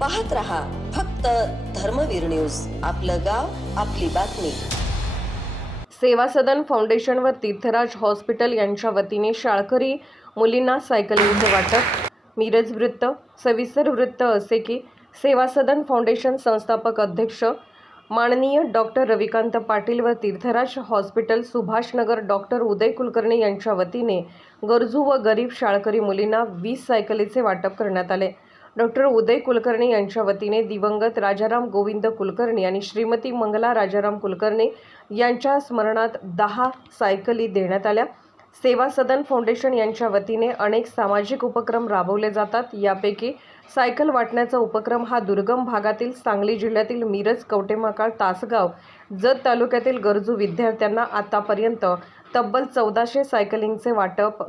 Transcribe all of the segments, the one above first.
पाहत रहा फक्त धर्मवीर न्यूज. आपलं गाव आपली बातमी. सेवा सदन फाउंडेशन व तीर्थराज हॉस्पिटल यांच्या वतीने शाळकरी मुलींना सायकलिंगचे वाटप. मिरज वृत्त सविस्तर वृत्त असे की सेवा सदन फाउंडेशन संस्थापक अध्यक्ष माननीय डॉक्टर रविकांत पाटील व तीर्थराज हॉस्पिटल सुभाषनगर डॉक्टर उदय कुलकर्णी यांच्या वतीने गरजू व गरीब शाळकरी मुलींना वीस सायकलीचे वाटप करण्यात आले. डॉक्टर उदय कुलकर्णी यांच्या वतीने दिवंगत राजाराम गोविंद कुलकर्णी आणि श्रीमती मंगला राजाराम कुलकर्णी यांच्या स्मरणात दहा सायकली देण्यात आल्या. सेवा सदन फाउंडेशन यांच्या वतीने अनेक सामाजिक उपक्रम राबवले जातात. यापैकी सायकल वाटण्याचा उपक्रम हा दुर्गम भागातील सांगली जिल्ह्यातील मिरज कवटेमाकाळ तासगाव जत तालुक्यातील गरजू विद्यार्थ्यांना आतापर्यंत तब्बल चौदाशे सायकलिंगचे वाटप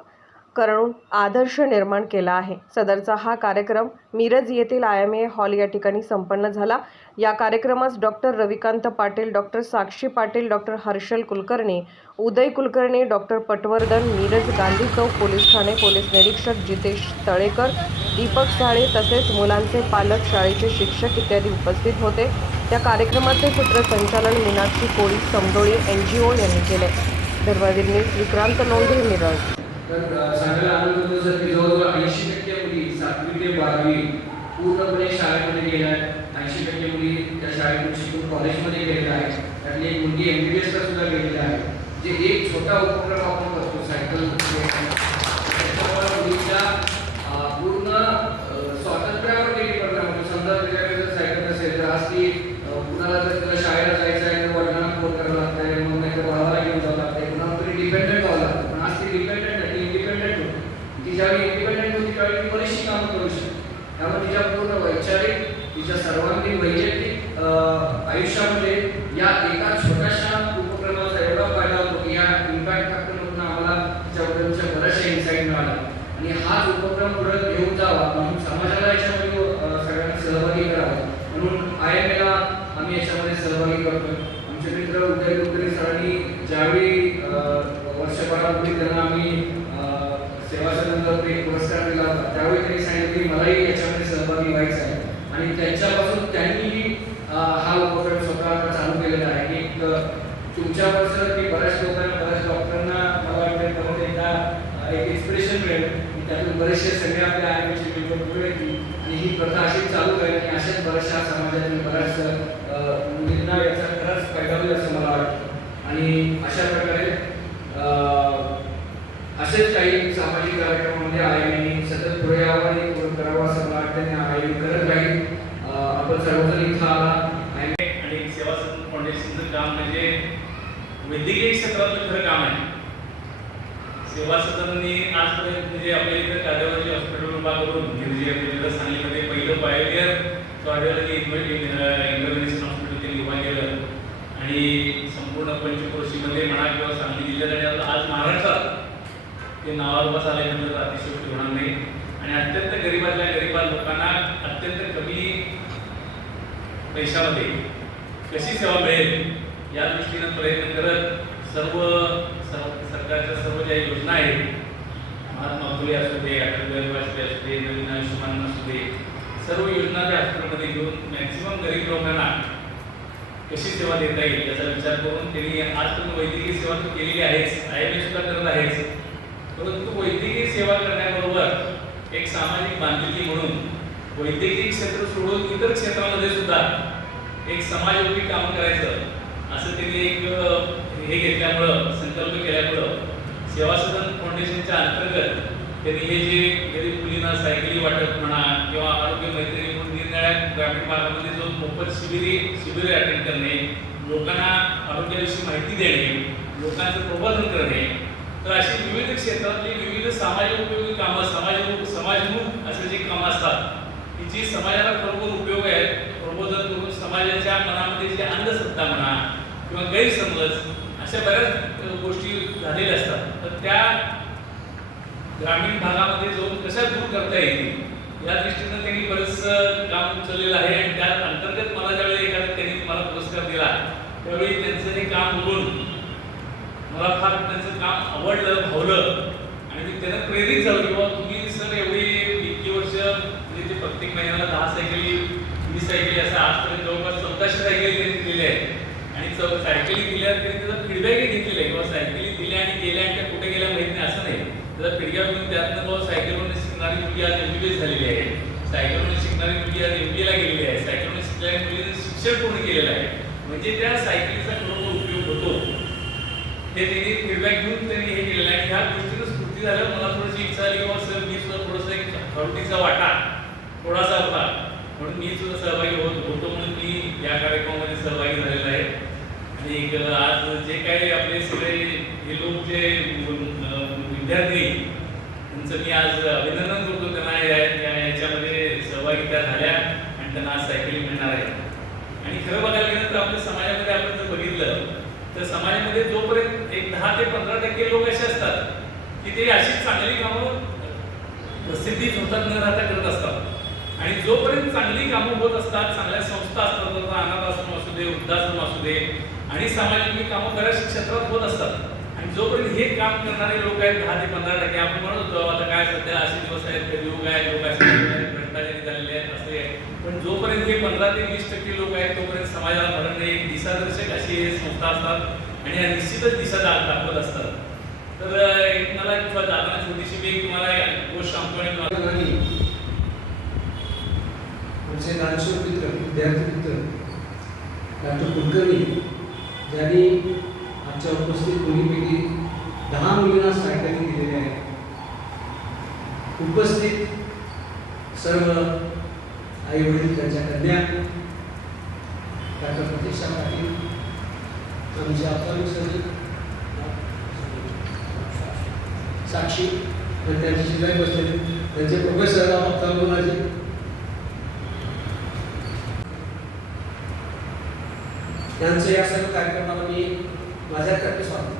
करून आदर्श निर्माण केला आहे. सदरचा हा कार्यक्रम मिरज येथील आय एम ए हॉल या ठिकाणी संपन्न झाला. या कार्यक्रमास doctor Ravikant Patil doctor Sakshi Patil doctor Harshal Kulkarni Uday Kulkarni doctor Patwardhan Miraj Gandhi Chowk police Thane police निरीक्षक जितेश तळेकर दीपक साळे तसेच मुलांचे पालक शाळेचे शिक्षक इत्यादी उपस्थित होते. त्या कार्यक्रमाचे सूत्रसंचालन मीनाक्षी कोळी समडोळी एन जी ओ यांनी केले. धर्मवीर न्यूज विक्रांत नोंदे मिरज. तर सांगायला आनंद होतो सर की जवळजवळ ऐंशी टक्के मुली सातवी ते बारावी पूर्णपणे शाळेमध्ये गेल्या आहेत ऐंशी टक्के मुली त्या शाळेतून शिकून कॉलेजमध्ये गेलेल्या आहेत त्यातली एक मुलगी एम बी बी एसला सुद्धा गेलेली आहे जे एक छोटा उपक्रम आपण करतो सायकल त्याच्यामुळे मुलीच्या अ, पूर्ण अ, स्वातंत्र्यावर देखील परिणाम होतो समजा त्याच्याकडे जर सायकल नसेल तर आज ती अ, कुणाला जर तिला शाळेला जायचं आहे तर वडिलांना फोन करावं लागतंय मग नाही तर भावाला घेऊन जावं लागतंय कुणाला तरी डिपेंडेंट व्हावं लागतं पण आज ती डिपेंडेंट आहे ती इंडिपेंडेंट होती ती ज्यावेळी इंडिपेंडेंट होती त्यावेळी ती बरीचशी कामं करू शकते त्यामुळे तिच्या पूर्ण वैचारिक तिच्या सर्वांगीण वैयक्तिक अ, आयुष्यामध्ये या एका छोट्याशा उपक्रमाचा एवढा फायदा होतो की या इम्पॅक्ट फॅक्टरमधून आम्हाला तिच्याबद्दलच्या बऱ्याचशा इन्साईट मिळाल्या आणि हाच उपक्रम पुढे घेऊन जावा म्हणून समाजाला याच्यामध्ये अ, सगळ्यांनी सहभागी करावं म्हणून आय एम एला आम्ही याच्यामध्ये सहभागी करतो आमचे मित्र उदय कुलकर्णी सरांनी ज्यावेळी वर्षभरापूर्वी त्यांना आम्ही अ, एक पुरस्कार दिला होता त्यावेळी त्यांनी सांगितलं की मलाही याच्यामध्ये सहभागी व्हायचं आहे. आणि त्यांच्यापासून त्यांनीही हा उपक्रम स्वतः चालू केलेला आहे. की एक, तुमच्यापासून की बऱ्याच लोकांना बऱ्याच डॉक्टरांना मला वाटतं एकदा एक एक्सप्रेशन मिळेल. त्यातून बरेचसे सगळे आपल्या आयुष्याचे पेपर पुढे येतील. ही प्रथा अशीच चालू आहे आणि अशाच बऱ्याचशा समाजातील बऱ्याच मुलींना याचा खरंच फायदा होईल असं मला वाटतं. आणि अशा प्रकारे असेच काही सामाजिक कार्यक्रमामध्ये आयोजन सतत पुढे यावं आणि पुढे करावं असं मला वाटतं आणि आयोजन करत राहील. आपण सर्वजण इथं आला. आणि सेवा फाउंडेशनचं काम म्हणजे वैद्यकीय क्षेत्रातलं खरं काम आहे. सेवा सदनने आजपर्यंत म्हणजे आपल्या इथं कार्डिओलॉजी हॉस्पिटल विभागावरून गिरजी आपल्याला सांगलीमध्ये पहिलं पायोनियर कार्डिओलॉजी इंटरव्हेन्शन हॉस्पिटल त्यांनी उभा केलं. आणि संपूर्ण पंचक्रोशीमध्ये म्हणा किंवा सांगली जिल्ह्यात आणि आता आज महाराष्ट्रात ते नावारूपास आल्यानंतर अतिशयोक्ती होणार नाही आणि अत्यंत गरीबातल्या गरिबात लोकांना अत्यंत कमी पैशामध्ये कशी सेवा मिळेल या दृष्टीनं प्रयत्न करत सर्व सर्व सरकारच्या सर्व ज्या योजना आहेत महात्मा फुले असू दे अटल बिहारी वाजपेयी असू दे नवीन आयुष्यमान असू दे सर्व योजना त्या हॉस्पिटलमध्ये घेऊन मॅक्सिमम गरीब लोकांना कशी सेवा देता येईल याचा विचार करून त्यांनी आजपर्यंत वैद्यकीय सेवा तर केलेली आहेच आय एम सुद्धा करत आहेच. परंतु वैद्यकीय सेवा करण्याबरोबर एक सामाजिक बांधिलकी म्हणून वैद्यकीय क्षेत्र सोडून इतर क्षेत्रामध्ये सुद्धा एक समाजयोगी काम करायचं असं त्यांनी एक हे घेतल्यामुळं संकल्प केल्यामुळं सेवा सदन फाउंडेशनच्या अंतर्गत त्यांनी हे जे गरीब मुलींना सायकली वाटप म्हणा किंवा आरोग्य मैत्री म्हणून निरनिराळ्या ग्रामीण भागामध्ये जो मोफत शिबिरे शिबिरे अटेंड करणे लोकांना आरोग्याविषयी माहिती देणे लोकांचं प्रबोधन करणे तर अशी विविध क्षेत्रातली विविध सामाजिक उपयोगी कामं समाज समाजमुख असे जे कामं असतात की जी समाजाला खरोखर उपयोग आहे प्रबोधन करून समाजाच्या मनामध्ये जे अंधश्रद्धा म्हणा किंवा गैरसमज अशा बऱ्याच गोष्टी झालेल्या असतात. तर त्या ग्रामीण भागामध्ये जाऊन कशा दूर करता येईल या दृष्टीनं त्यांनी बरंच काम उचललेलं आहे आणि त्या अंतर्गत मला ज्यावेळी एखादा त्यांनी मला पुरस्कार दिला त्यावेळी त्यांचं हे काम बघून मला फार त्यांचं काम आवडलं भावलं आणि मी त्यांना प्रेरित झालो की बाबा तुम्ही सर एवढी इतकी वर्ष म्हणजे ते प्रत्येक महिन्याला दहा सायकली सायकली असं आजपर्यंत जवळपास चौदाशे सायकली त्यांनी दिलेल्या आहेत आणि चौ सायकली दिल्या तरी त्याचा फीडबॅकही घेतलेला आहे. किंवा सायकली दिल्या आणि गेल्या आणि त्या कुठे गेल्या माहीत नाही असं नाही. त्याचा फीडबॅक घेऊन त्यातनं बाबा सायकलवरून शिकणारी मुलगी आज एमबीबीएस झालेली आहे. सायकलवरून शिकणारी मुलगी आज एम बी एला गेलेली आहे. सायकलवरून शिकणाऱ्या मुलीने शिक्षण पूर्ण केलेलं आहे. म्हणजे त्या सायकलीचा खरोखर उपयोग होतो. हे त्यांनी फीडबॅक घेऊन त्यांनी हे केलेलं आहे. ह्या गोष्टीनं स्फूर्ती झालं मला थोडीशी इच्छा झाली किंवा सर मी सुद्धा थोडासा एक हळुटीचा वाटा थोडासा होता. म्हणून मी सुद्धा सहभागी होत होतो म्हणून मी या कार्यक्रमामध्ये सहभागी झालेला आहे. आणि आज जे काही आपले सगळे हे लोक जे विद्यार्थी त्यांचं मी आज अभिनंदन करतो. त्यांना याच्यामध्ये सहभागी त्या झाल्या आणि त्यांना आज सायकलिंग मिळणार आहे. आणि खरं बघायला गेलं तर आपल्या समाजामध्ये आपण जर बघितलं तर समाजामध्ये जोपर्यंत एक दहा ते पंधरा टक्के लोक असे असतात की ते अशी चांगली कामं प्रसिद्धी होतात न राहता करत असतात. आणि जोपर्यंत चांगली कामं होत असतात चांगल्या संस्था असतात अनाथ आश्रम असू दे वृद्धाश्रम असू दे आणि सामाजिक कामं बऱ्याच क्षेत्रात होत असतात. आणि जोपर्यंत हे काम करणारे लोक आहेत दहा ते पंधरा टक्के आपण म्हणत होतो आता काय सध्या असे दिवस आहेत कलियुग आहे लोक भ्रष्टाचारी झालेले आहेत असे आहे पण जोपर्यंत हे पंधरा ते वीस टक्के लोक आहेत तोपर्यंत समाजाला भरण नाही. दिशादर्शक अशी हे संस्था असतात आणि या निश्चितच दिशा दाखवत असतात. तर एक मला एक दादा छोटीशी मी तुम्हाला गोष्ट सांगतो आणि तुम्हाला आमचे दानशूर मित्र विद्यार्थी मित्र डॉक्टर कुलकर्णी ज्यांनी आमच्या उपस्थित मुलीपैकी दहा मुलींना सायकली दिलेल्या आहे. उपस्थित सर्व आई वडील त्यांच्या कन्या डॉक्टर प्रतीक्षा पाटील आमचे अफताब सर साक्षी आणि त्यांची शेजारी बसलेले. त्यांचे प्रोफेसर अफताब यांचं या सर्व कार्यक्रमाला मी माझ्यातर्फे स्वागत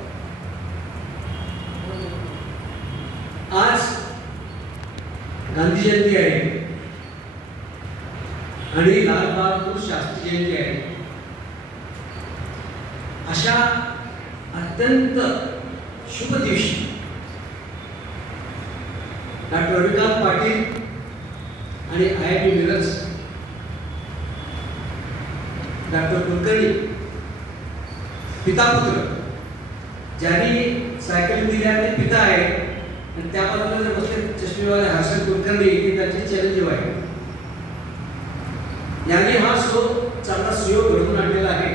आज गांधी जयंती आहे आणि लाल बहादूर शास्त्री जयंती आहे. अशा अत्यंत शुभ दिवशी डॉक्टर रविकांत पाटील आणि I I T Miraj doctor Kulkarni पिता पुत्र ज्यांनी सायकल दिल्या ते पिता आहे आणि त्या जर बसले चष्मेवाले हर्षद कुलकर्णी हे त्यांचे चिरंजीव आहे यांनी हा शो चांगला सुयोग घडवून आणलेला आहे.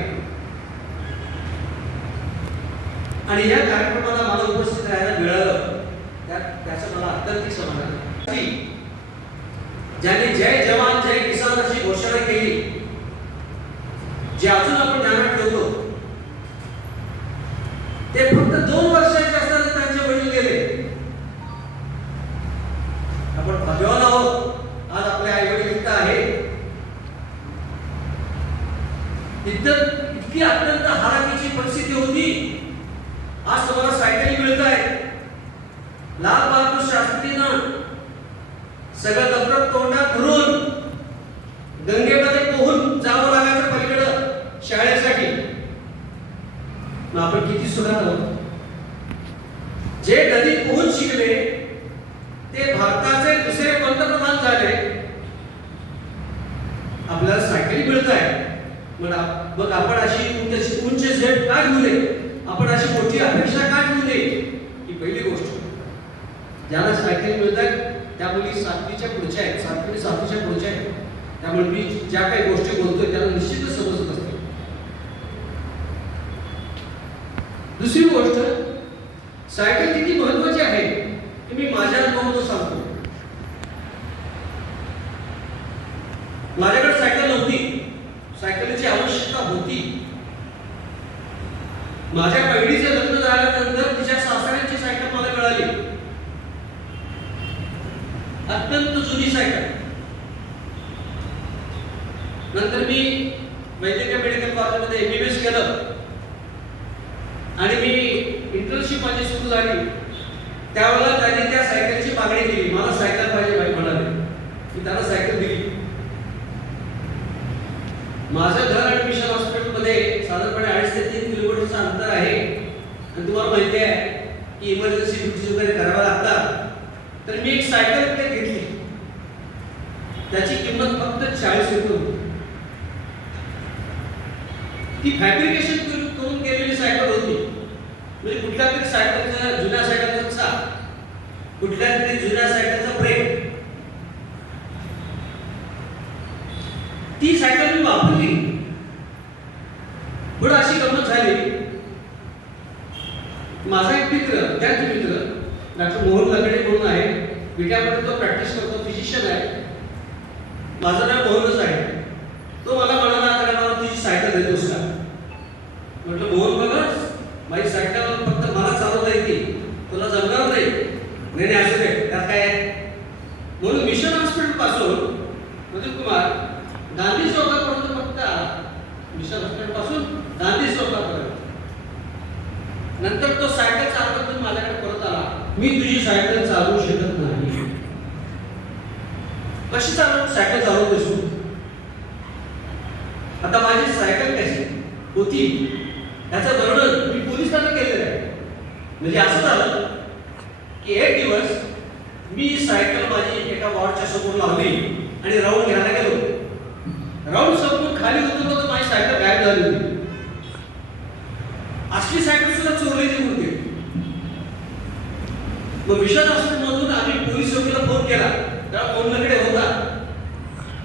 आणि या कार्यक्रमाला मला उपस्थित राहायला मिळालं त्या त्याचं मला अत्यंत समाधान ज्यांनी जय जवान जय किसान अशी घोषणा केली जे अजून आपण ध्यानात ठेवतो ते फक्त दोन वर्षाचे असताना त्यांचे वडील गेले आपण भाग्यवान आहोत आज आपले आई वडील इथं आहे इथं इतकी अत्यंत हाराकीची परिस्थिती होती आज तुम्हाला सायकली मिळत आहे लाल बहादूर शास्त्रीनं सगळं दप्तर तोंडात धरून गंगेमध्ये पोहून जावं लागायचं पलीकडं शाळेसाठी मग आपण किती सुधार आहोत? जे नदीत पोहून शिकले ते भारताचे दुसरे पंतप्रधान झाले. आपल्याला सायकली मिळत आहे मग आप- मग आपण अशी उंच उंच झेप का घेऊ नये? आपण अशी मोठी अपेक्षा का घेऊ नये? ही पहिली गोष्ट. ज्याला सायकल मिळतात त्या मुली सातवीच्या पुढच्या आहेत. सातवी सातवीच्या पुढच्या आहेत. त्यामुळे मी ज्या काही गोष्टी बोलतोय त्याला निश्चितच समजतो असते दुसरी गोष्ट सायकल किती महत्वाची आहे हे मी माझ्या अनुभवातून सांगतो. माझ्याकडे सायकल नव्हती सायकलीची आवश्यकता होती माझ्या बहिणीचं लग्न झाल्यानंतर तिच्या सासऱ्यांची सायकल मला मिळाली अत्यंत जुनी सायकल नंतर मी वैद्यकीय मेडिकल कॉलेजमध्ये एमबीबीएस केलं आणि मी इंटर्नशिप माझी सुरू झाली त्यावेळेला त्यांनी त्या सायकलची मागणी केली मला सायकल पाहिजे भाई म्हणाले मी त्यांना सायकल दिली माझं घर आणि मिशन हॉस्पिटलमध्ये साधारणपणे अडीच ते तीन किलोमीटरचं अंतर आहे आणि तुम्हाला माहिती आहे की इमर्जन्सी ड्युटीज वगैरे कराव्या लागतात तर मी एक सायकल विकत घेतली त्याची किंमत फक्त चाळीस रुपये होती ती फॅब्रिकेशन करून करून केलेली सायकल होती म्हणजे कुठल्या तरी सायकलचा जुन्या सायकलचा चाक कुठल्या तरी जुन्या सायकलचा ब्रेक ती सायकल मी वापरली. पण अशी गमत झाली. माझा एक मित्र त्याच मित्र डॉक्टर मोहन लगडे म्हणून आहे. विद्यापीठात तो प्रॅक्टिस करतो फिजिशियन आहे. माझं नाव मोहनच आहे तो मला म्हणाला आता मला तुझी सायकल देतोस का म्हटलं मोहन बघच माझी सायकल फक्त मला चालवता येते तुला जमणार नाही नाही नाही असू दे त्यात काय आहे? म्हणून मिशन हॉस्पिटलपासून प्रदीप कुमार गांधी चौकापर्यंत फक्त मिशन हॉस्पिटलपासून गांधी चौकापर्यंत नंतर तो सायकल चालवत माझ्याकडे परत आला. मी तुझी सायकल चालवू शकत नाही. कशी चालवून सायकल चालवतोस तू. आता माझी सायकल कशी? होती त्याचं वर्णन मी पोलिसांना केलेलं आहे म्हणजे असं झालं की एक दिवस मी सायकल माझी एका वॉर्डच्या समोर लावली आणि राऊंड घ्यायला गेलो राऊंड संपून खाली उतरलो तर माझी सायकल गायब झाली होती असली सायकल सुद्धा चोरलेली होती मग विशाल हॉस्पिटलमधून आम्ही पोलीस चौकीला फोन केला. तेव्हा फोनकडे होता.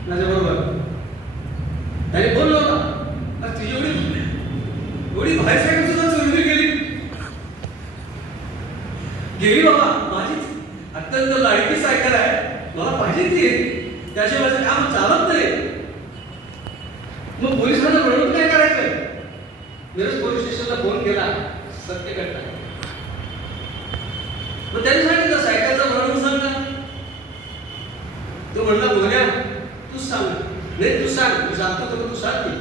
माझ्याबरोबर त्याने बोललो होता तुझी एवढी एवढी बाहेर सायकल सुद्धा चोरी गेली. गेली बाबा माझीच अत्यंत लाडकी सायकल आहे. मला पाहिजे ती. त्याशिवाय माझं काम चालत नाही. मग पोलिसांना म्हणून काय करायचं? मिरज पोलीस स्टेशनला फोन केला. सत्य घटना. मग त्यांनी सांगितलं सायकलचा वर्णन सांग. ना तो म्हणला बोल्या तू सांग. नाही तू सांग. तू सांगतो तर तू सांग की.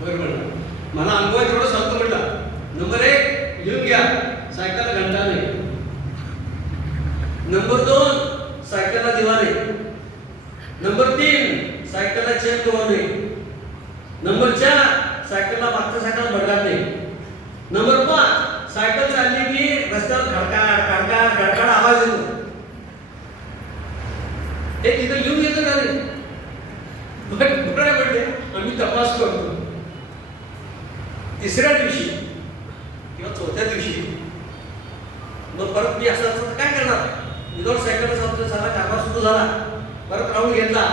बरं म्हणला. मला अनुभव आहे तेवढं सांगतो म्हटला नंबर एक लिहून घ्या. सायकल घंटा नाही. नंबर दोन सायकलला दिवा नाही. नंबर तीन सायकलला चेन कवर नाही. नंबर चार सायकलला मागच्या सायकल भडकात नाही. नंबर पाच सायकल चालली की रस्त्यावर खडकाड खडकाड खडकाड आवाज येतो. ते तिथं येऊन घेतो का नाही? बरं म्हणते आम्ही तपास करतो. तिसऱ्या दिवशी किंवा चौथ्या दिवशी मग परत मी असं असं काय करणार? विदाउट सायकल संपलं झाला कारभार सुरू झाला. परत राऊंड घेतला.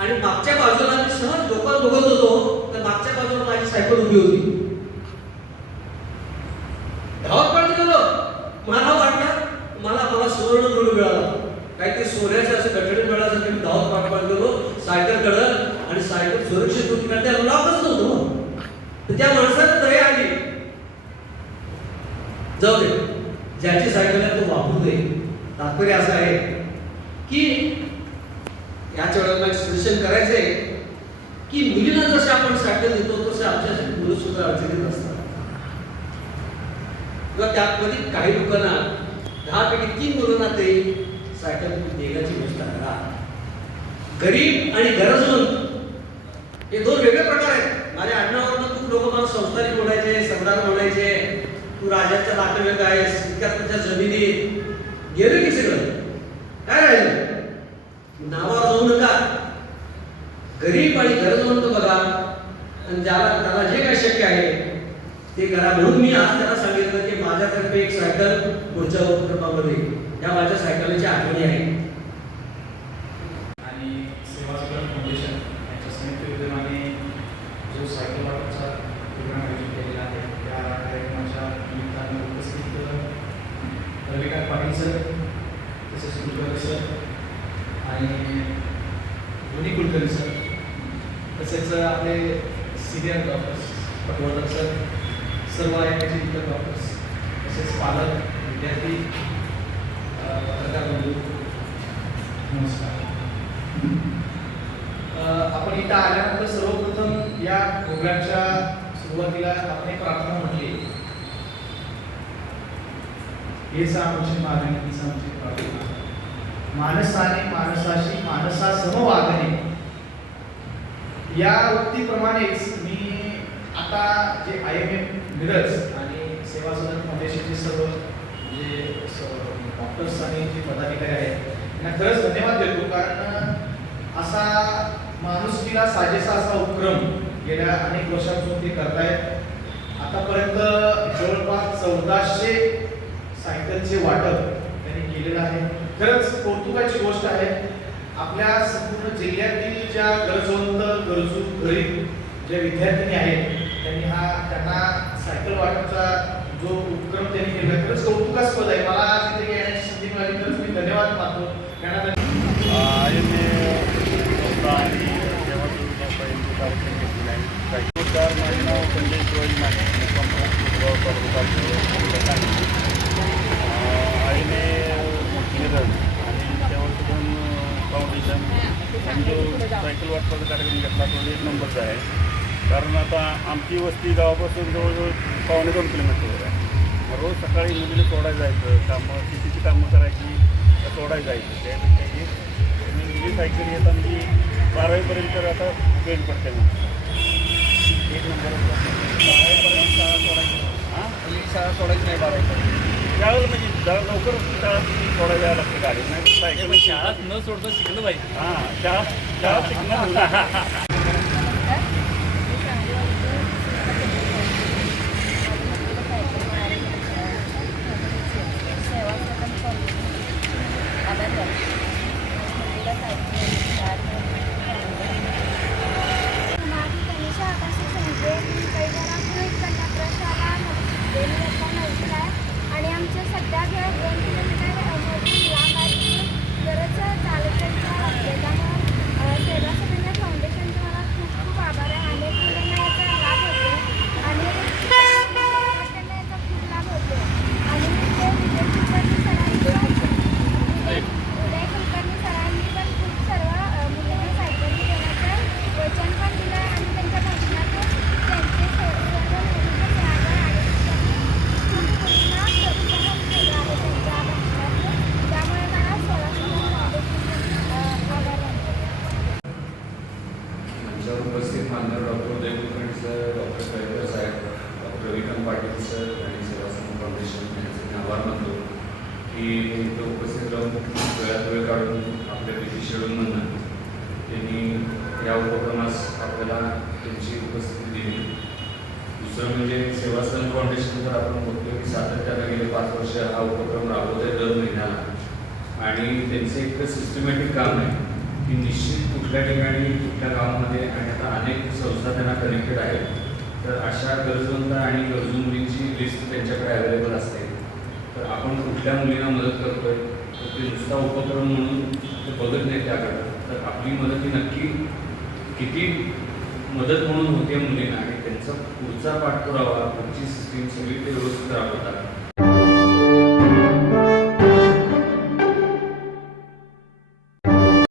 आणि मागच्या बाजूला मी सहज लोकांना बघत होतो तर मागच्या बाजूला माझी सायकल उभी होती धावत पडत गेलो मला वाटलं मला मला सुवर्ण जोड मिळाला काहीतरी सोन्याचे असं गठडे मिळाल्यासाठी मी धावत पाठ पाठ गेलो सायकल कडं आणि सायकल सुरक्षित होती कारण त्याला लावच नव्हतं तर त्या माणसाला दया आली जाऊ दे. ज्याची सायकल आहे तो वापरू दे. तात्पर्य असं आहे की याच्या वेळेला मला सजेशन करायचंय की मुलींना जसे आपण सायकल देतो तसे आमच्यासाठी मुलं सुद्धा अडचणीत असतात. किंवा त्यामध्ये काही लोकांना दहा पैकी तीन मुलांना ते सायकल देण्याची व्यवस्था करा. गरीब आणि गरजवंत हे दोन वेगळे प्रकार आहेत. माझ्या आडनावावरनं खूप लोक मला संस्थानिक बोलायचे तू नातेवाईक आहेस इतक्यात तुझ्या जमिनी. गेलं की सगळं? काय राहिलं? नावावर जाऊ नका. गरीब आणि गरजवंत बघा. आणि ज्याला त्याला जे काही शक्य आहे ते करा. म्हणून मी आज त्याला सांगितलं की माझ्यातर्फे एक सायकल पुढच्या उपक्रमामध्ये. या माझ्या सायकलीच्या आठवणी आहे आणि सेवा सदन फाउंडेशन यांच्या संयुक्त विद्यमाने जो सायकल वाटपचा प्रोग्राम आयोजित केलेला आहे त्या कार्यक्रमाच्या निमित्तानं उपस्थित रविकांत पाटील सर तसेच कुलकर्णी सर आणि दोन्ही कुलकर्णी सर. तसेच आपले सिनियर डॉक्टर्स पटवर्धन सर सर्व आहेत इतर डॉक्टर्स तसेच पालक विद्यार्थी पत्रकारबंधू नमस्कार. आपण इथं आल्यानंतर सर्वप्रथम या प्रोग्रामच्या सुरुवातीला आपण एक प्रार्थना म्हटली. हे आमची मागणी ही आमची प्रार्थना. मानसाने मानसाशी मानसासह वागणे या उक्तीप्रमाणेच मी आता जे आय एम एम मिरज आणि सेवा सदन फाउंडेशनचे सर्व जे डॉक्टर्स आणि जे पदाधिकारी आहेत त्यांना खरंच धन्यवाद देतो. कारण असा माणुसकीला साजेसा असा उपक्रम गेल्या अनेक वर्षांपासून ते करतायत. आतापर्यंत जवळपास चौदाशे सायकलचे वाटप त्यांनी केलेलं आहे. खरंच कौतुकाची गोष्ट आहे. आपल्या संपूर्ण जिल्ह्यातील ज्या गरजवंत गरजू गरीब जे विद्यार्थिनी आहेत त्यांनी हा त्यांना सायकल वाटपचा जो उपक्रम त्यांनी केला खरंच कौतुकास्पद आहे. मला तिथे येण्याची संधी मिळाली खरंच मी धन्यवाद मानतो त्यांना आईने स्वतः आणि सेवा सुविधा पहिली कार्यक्रम घेतलेला आहे काही चार महिना संजय शिवाजी महाराज आईने निधन आणि सेवासदन फाउंडेशन आणि जो सायकल वाटपाचा कार्यक्रम घेतला तो एक नंबरचा आहे. कारण आता आमची वस्ती गावापासून जवळजवळ पावणे दोन किलोमीटरवर आहे. रोज सकाळी मुलीला सोडायला जायचं कामं शेतीची कामं करायची तर सोडायला जायचं. त्यापेक्षा ही मुली सायकल येत आमची बारावीपर्यंत तर आता ट्रेन पडते एक नंबर शाळा सोडायची. हां? शाळा सोडायची नाही बारावीपर्यंत. त्यावेळेला म्हणजे जरा लवकर शाळा सोडायला जायला लागते गाडी नाही सायकल शाळात न सोडता शिकलं पाहिजे. हां शाळा शाळा शिकणार माझी तनिषा आकाशी संजय मी कैदरापूर कन्याप्रशाला दोन वर्षा नववीला आहे आणि आमच्या सध्या घर दोन किलोमीटर अ, मधून लांब आहे तिथून गरज चालत जायचं लागते त्यामुळं सेवा सदन्य फाउंडेशनचे मला खूप खूप आभार आहे अनेक मुलांना याचा लाभ होतो आणि त्यांना याचा खूप लाभ होतो आणि ते विजय कुलकर्णी सरांनी उदय उदय कुलकर्णी सरांनी पण खूप सर्व अ, मुलांना सायकल देण्याचं वचन पण दिलं आणि त्यांच्या भाषणातून त्यांचे सर्व मुलींचे त्याग आणि त्यांनी खूप मुलींना प्रोत्साहन केलं आहे त्यांच्या भाषणातून त्यामुळे मला सेवा फाउंडेशन आभार वाटतो आमच्यावर उपस्थित माननीय doctor Uday Kulkarni sir doctor Kalkar साहेब डॉक्टर रविकांत पाटील सर आणि सेवासंघ फाउंडेशन यांचे मी आभार मानतो की इथं उपस्थित राहून वेळात वेळ काढून आपल्या बिझी शेड्यूलमधनं त्यांनी या उपक्रमास आपल्याला त्यांची उपस्थिती दिली दुसरं म्हणजे सेवासंघ फाउंडेशन तर आपण बघतो की सातत्यानं गेले पाच वर्ष हा उपक्रम राबवत आहे दर महिन्याला आणि त्यांचं एक सिस्टमॅटिक काम आहे की निश्चित कुठल्या ठिकाणी कुठल्या गावामध्ये आणि आता अनेक संस्था त्यांना कनेक्टेड आहेत. तर अशा गरजवंत आणि गरजू मुलींची लिस्ट त्यांच्याकडे अवेलेबल असते. तर आपण कुठल्या मुलींना मदत करतो आहे तर ते नुसता उपक्रम म्हणून ते बघत नाही त्याकडं. तर आपली मदत ही नक्की किती मदत म्हणून होते मुलींना? आणि त्यांचा पुढचा पाठपुरावा पुढची सिस्टीम सगळी ते व्यवस्थित राबवतात.